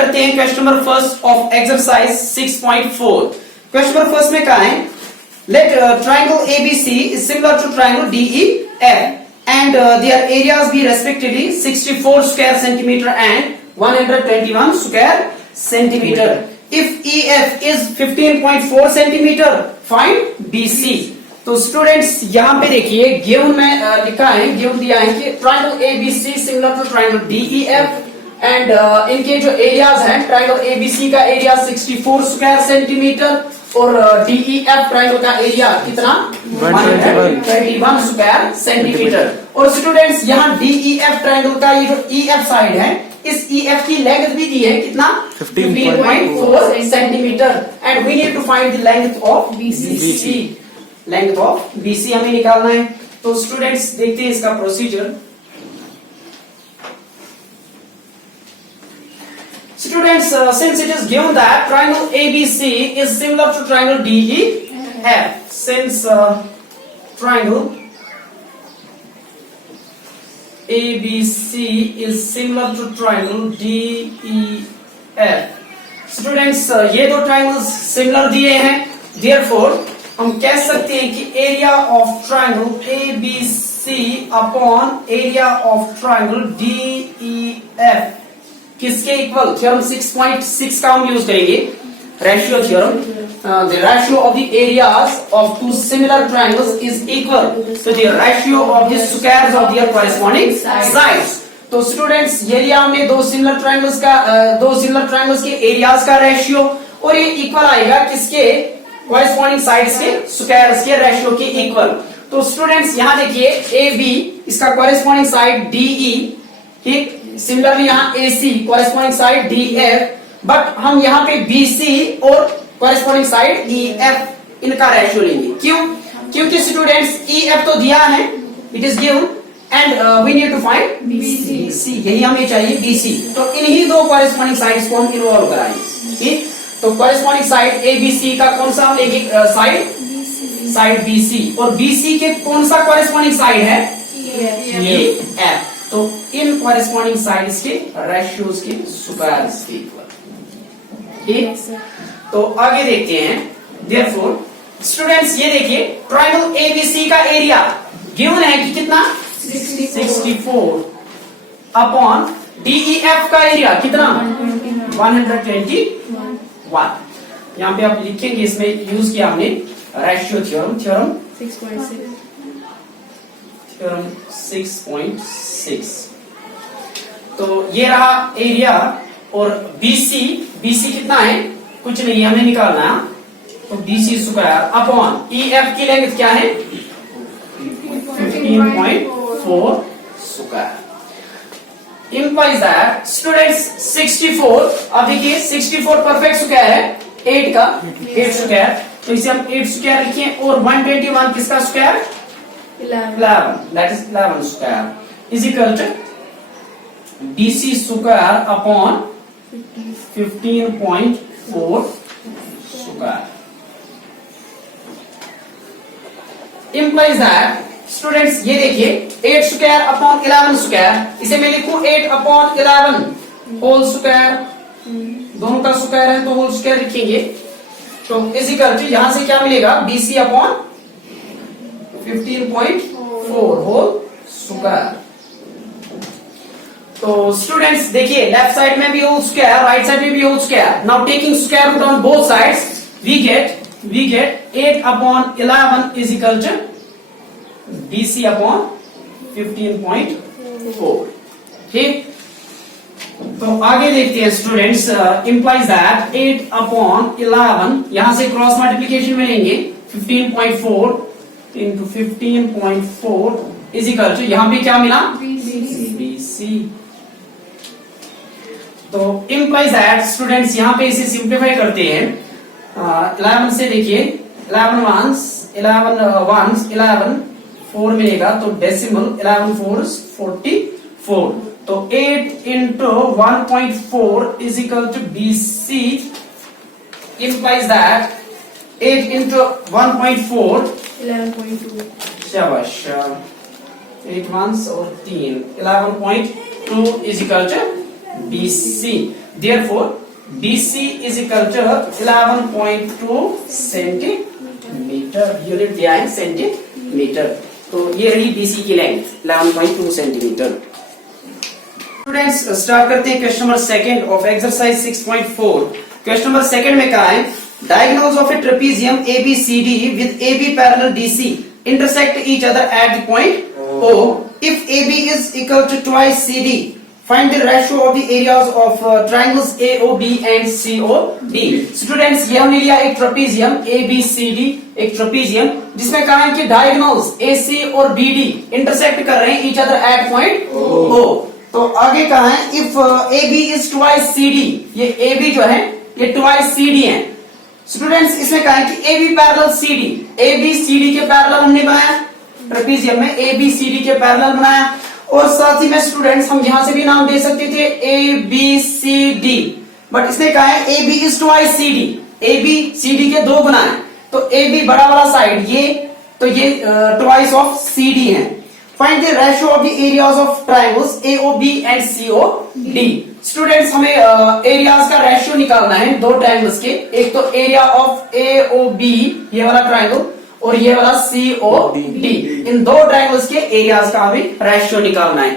करते हैं question number first of exercise 6.4। Question number first में कहा है let triangle ABC is similar to triangle DEF and their areas be respectively 64 square centimetre and 121 square centimetre. If EF is 15.4 centimetre find BC। तो students यहाँ पे देखिए given में लिखा है, गिवन दिया है कि triangle ABC similar to triangle DEF and इनके जो एरियाज हैं, ट्राइंगल ABC का एरिया 64 स्क्वायर सेंटीमीटर और DEF ट्राइंगल का एरिया कितना 121 स्क्वायर सेंटीमीटर। और स्टूडेंट्स यहाँ DEF ट्राइंगल का ये जो EF साइड है, इस EF की लेंथ भी दी है कितना 15.4 centimetre and we need to find the length of BC। Length of BC हमें निकालना है। तो स्टूडेंट्स देखते हैं इसका procedure. Students, since it is given that triangle ABC is similar to triangle DEF, since triangle ABC is similar to triangle DEF, students, ये दो triangles similar दिए हैं, therefore हम कह सकते हैं कि area of triangle ABC upon area of triangle DEF किसके इक्वल? थ्योरम 6.6 का हम यूज करेंगे, ratio theorem. The ratio of the areas of two similar triangles is equal to the ratio of the squares of their corresponding sides. तो students ये लिया हमने दो similar triangles के एरियाज का रेशियो, और ये इक्वल आएगा किसके? कॉरेस्पॉन्डिंग साइड्स के स्क्वायर्स के रेशियो के इक्वल। तो स्टूडेंट्स यहाँ देखिए AB इसका कॉरेस्पॉन्डिंग साइड DE, ठीक, सिमिलरली यहाँ AC corresponding side DF, but हम यहाँ पे BC और कॉरेस्पॉन्डिंग साइड EF इनका रेशियो लेंगे। क्यों? क्योंकि स्टूडेंट्स EF तो दिया है, it is given and we need to find BC, यही हमें चाहिए BC। तो इन्हीं दो कॉरेस्पॉन्डिंग साइड्स को हम इन्वॉल्व कराएंगे, ठीक। तो कॉरेस्पॉन्डिंग साइड ABC का कौन सा हम लेंगे? साइड BC, और BC के कौन सा कॉरेस्पॉन्डिंग साइड है? EF। तो इन कॉरेस्पॉन्डिंग साइड्स के रेशियोज के स्क्वायर्स के इक्वल, ठीक। तो आगे देखते हैं। देयरफॉर स्टूडेंट्स ये देखिए ट्रायंगल ABC का एरिया गिवन है कि कितना 64 अपॉन DEF का एरिया कितना 121। यहाँ पे आप लिखेंगे, इसमें यूज किया हमने रेशियो थ्योरम 6.6। तो ये रहा एरिया, और BC कितना है? कुछ नहीं, हमें निकालना है। तो BC स्क्वायर अपॉन EF की लेंथ क्या है 15.4 स्क्वायर। implies that students 64, अब देखिए 64 परफेक्ट स्क्वायर है 8 का 8 स्क्वायर, तो इसे हम 8 स्क्वायर लिखिए, और 121 किसका square 11, that is 11 square is equal to BC square upon 15.4 square. implies that students ये देखिए 8 स्क्वायर अपॉन 11 स्क्वायर, इसे मैं लिखूं 8 अपॉन 11 होल स्क्वायर, दोनों का स्क्वायर है तो होल स्क्वायर लिखेंगे। तो इज इक्वल टू यहां से क्या मिलेगा BC अपॉन 15.4 होल स्क्वायर। तो स्टूडेंट्स देखिए लेफ्ट साइड में भी होल स्क्वायर, राइट साइड में भी whole square. Now taking square root on both sides we get 8 upon 11 is equal to BC upon 15.4, ठीक। तो आगे देखते हैं स्टूडेंट्स। इंप्लाइज दैट 8 अपॉन 11 यहां से क्रॉस मल्टीप्लीकेशन में लेंगे 15.4 इंटू 15.4 इज इक्वल टू यहां पे क्या मिला BC। तो इंप्लाइज दैट स्टूडेंट्स यहां पे इसे सिंप्लीफाई करते हैं। 11 से देखिए 11 4 मिलेगा, तो डेसिमल 11 4 44। तो 8 into 1.4 is equal to BC, implies that 8 into 1.4 11.2। शाबाश, 8 1s और 3 11.2 is equal to BC. Therefore, BC is equal to 11.2 centimetre. Unit दिया है सेंटीमीटर. तो ये रही BC की लेंथ 11.2 सेंटीमीटर. स्टूडेंट्स स्टार्ट करते हैं question number second of exercise 6.4. Question number second में कहा है diagonals of A trapezium ABCD with AB parallel DC intersect each other at the point O. If AB is equal to twice CD, find the ratio of the areas of triangles AOB and COD. Students, ये हमने लिया एक trapezium ABCD, एक trapezium जिसमें कहा है कि diagonals AC और BD इंटरसेक्ट कर रहे हैं each other at point O. तो आगे कहा है if AB is twice CD, ये AB जो है ये twice CD है. स्टूडेंट्स इसमें कहा है कि AB parallel CD, AB CD के पैरेलल हमने बनाया ट्रेपेजियम में, AB CD के पैरेलल बनाया. और साथ ही में स्टूडेंट्स हम यहां से भी नाम दे सकते थे ABCD, बट इसने कहा है AB is twice CD, AB CD के दो गुना है. तो AB बड़ा वाला साइड ये, तो ये twice of CD है. Find the ratio of the areas of triangles AOB and COD. Students हमें एरियाज का रेशियो निकालना है दो ट्रायंगल्स के. एक तो एरिया ऑफ AOB ये वाला ट्रायंगल और ये वाला COD. इन दो ट्रायंगल्स के एरियाज का हमें रेशियो निकालना है.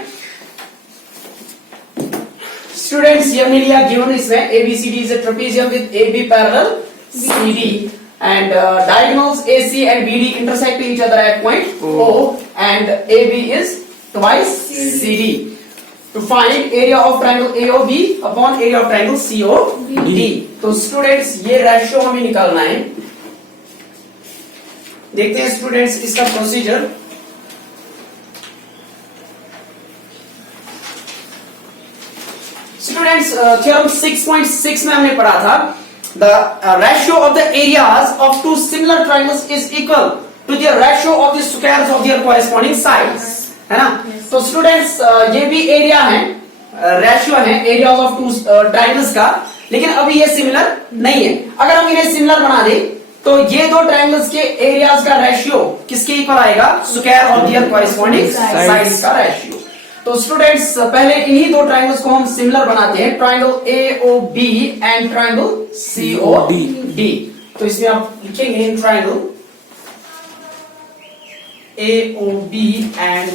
स्टूडेंट्स ये हमने लिया गिवन इसमें ABCD is a trapezium with AB parallel CD and diagonals AC and BD intersect each other at point O and AB is twice CD. To find area of triangle AOB upon area of triangle COD. तो students ये ratio हमें निकालना है. देखते हैं students इसका procedure. Students theorem 6.6 में हमने पढ़ा था the ratio of the areas of two similar triangles is equal to the ratio of the squares of their corresponding sides, है ना. तो स्टूडेंट्स ये भी एरिया है, रेशियो है एरियाज ऑफ टू ट्रायंगल्स का, लेकिन अभी ये सिमिलर नहीं है. अगर हम इन्हें सिमिलर बना दें तो ये दो ट्रायंगल्स के एरियाज का रेशियो किसके इक्वल आएगा? Square of their corresponding sides का रेशियो. तो स्टूडेंट्स पहले इन्हीं दो ट्रायंगल्स को हम सिमिलर बनाते हैं, triangle AOB and triangle COD. तो इसमें आप लिखेंगे in triangle AOB and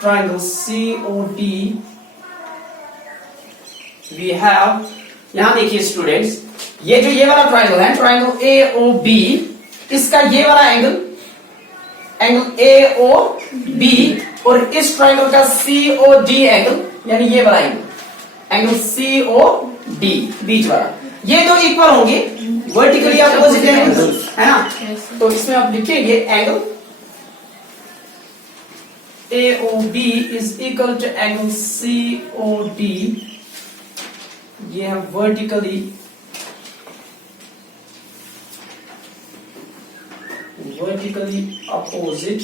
triangle COD we have. यहां देखिए स्टूडेंट्स ये जो ये वाला ट्रायंगल है ट्रायंगल AOB, इसका ये वाला एंगल AOB और इस ट्रायंगल का COD एंगल यानी ये वाला एंगल COD बीच वाला, ये दो इक्वल होंगे वर्टिकली अपोजिट एंगल्स, है ना. तो इसमें आप लिखेंगे angle AOB is equal to angle COD. ये है वर्टिकली opposite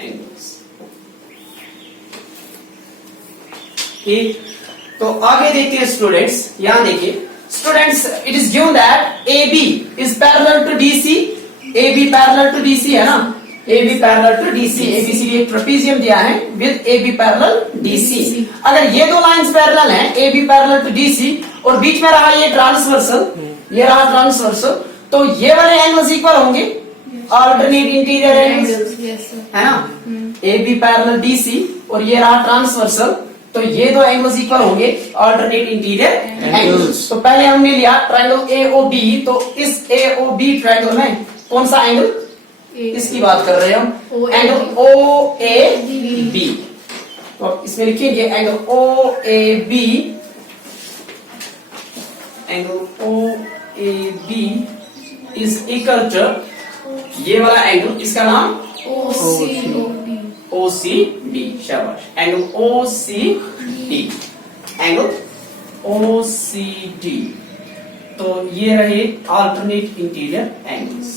angles. ठीक, तो आगे देखते हैं स्टूडेंट्स. यहां देखिए students it is given that AB is parallel to DC. AB parallel to DC है ना, AB parallel to DC. ABCD एक ट्रेपेजियम दिया है विद AB पैरेलल DC. अगर ये दो लाइंस पैरेलल हैं AB पैरेलल टू DC और बीच में रहा ये ट्रांसवर्सल, ये रहा ट्रांसवर्सल, तो ये वाले एंगल्स इक्वल होंगे अल्टरनेट इंटीरियर एंगल्स, है ना. AB पैरेलल DC और ये रहा ट्रांसवर्सल, तो ये दो एंगल्स इक्वल होंगे अल्टरनेट इंटीरियर एंगल्स. तो पहले हमने लिया ट्रायंगल AOB, तो इस AOB ट्रायंगल में कौन सा एंगल, इसकी बात कर रहे हैं हम, एंगल OAB. तो इसमें लिखेंगे angle OAB, angle OAB is equal to ये वाला एंगल, इसका नाम OCD. शाबाश, एंगल OCD, एंगल OCD. तो ये रहे alternate interior angles.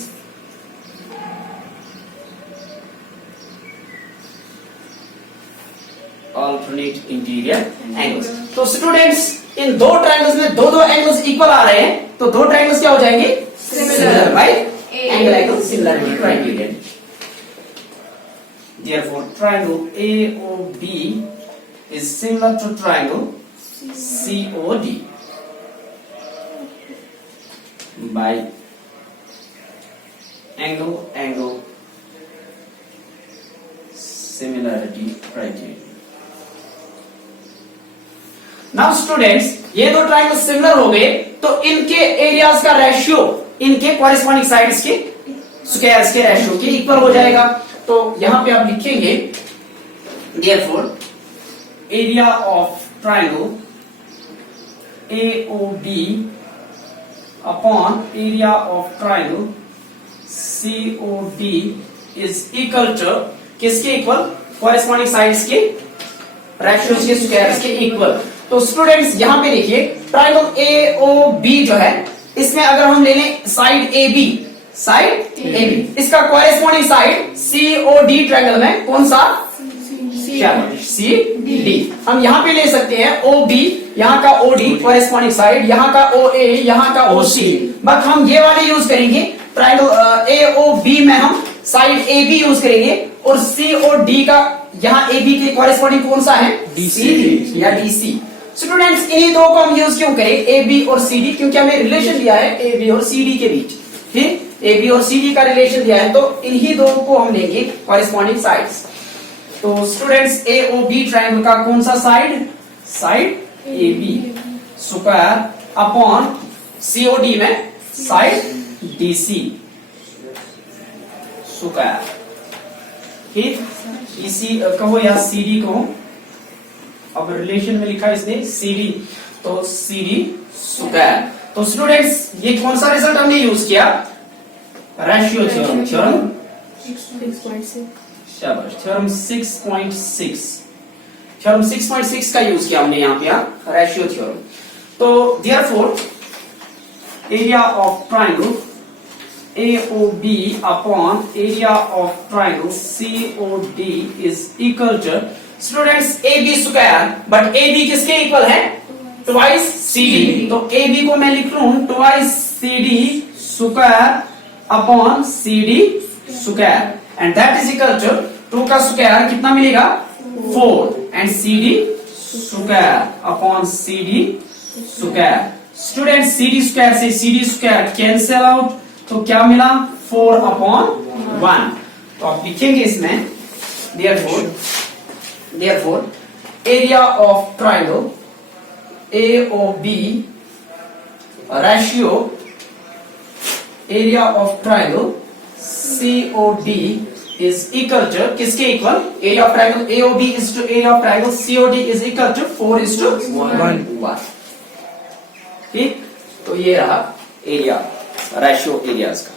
Alternate interior angles. तो स्टूडेंट्स इन दो ट्रायंगल्स में दो दो एंगल्स इक्वल आ रहे हैं, तो दो ट्रायंगल्स क्या हो जाएंगे? Similar by angle similarity criterion. Therefore, triangle AOB is similar to triangle COD by angle similarity criterion. Now students, ये दो ट्राइंगल सिमिलर हो गए तो इनके एरियाज का रेशियो इनके कॉरेस्पॉन्डिंग साइड्स के स्क्वायर्स के रेशियो के इक्वल हो जाएगा। तो यहां पे आप लिखेंगे therefore area of triangle AOB upon area of triangle COD is equal to किसके इक्वल? कॉरेस्पॉन्डिंग साइड्स के रेशियोज के स्क्वायर्स के इक्वल। तो स्टूडेंट्स यहां पे देखिए ट्राइंगल AOB जो है इसमें अगर हम ले लें साइड AB, इसका कॉरेस्पॉन्डिंग साइड COD ट्राइंगल में कौन सा? CD। हम यहां पे ले सकते हैं OB, यहां का OD कॉरेस्पॉन्डिंग साइड, यहां का OA, यहां का OC, बट हम ये वाले यूज करेंगे। ट्राइंगल AOB में हम साइड AB यूज करेंगे और COD का यहां AB के कॉरेस्पॉन्डिंग कौन सा है? CD या DC। स्टूडेंट्स इन्हीं दो को हम यूज क्यों करें AB और CD? क्योंकि हमें रिलेशन दिया है AB और CD के बीच, ठीक? AB और CD का रिलेशन दिया है तो इन्हीं दो को हम लेंगे कॉरेस्पॉन्डिंग साइड्स। तो स्टूडेंट्स AOB ट्राइंगल का कौन सा side AB square upon COD में साइड DC स्क्वायर, ठीक? DC कहो या CD कहो, अब रिलेशन में लिखा इसने CD, तो CD स्क्वायर। तो स्टूडेंट्स ये कौन सा रिजल्ट हमने यूज किया? रेशियो थ्योरम, शाबाश, थ्योरम 6.6 का यूज किया हमने यहाँ पे रेशियो थ्योरम। तो therefore area of triangle AOB upon area of triangle COD is equal to students AB square, but AB किसके इक्वल है? Twice CD। तो AB को मैं लिख लूं twice CD square upon CD square and that is equal to 2 का square कितना मिलेगा? 4 and CD square upon CD square. Student CD square से CD स्क्वायर कैंसिल आउट, तो क्या मिला? 4 अपॉन 1। तो आप लिखेंगे इसमें therefore area of triangle AOB ratio area of triangle COD is equal to किसके equal? area of triangle AOB is to area of triangle COD is equal to 4:1। ठीक? तो ये रहा एरिया, रेशियो एरियाज का।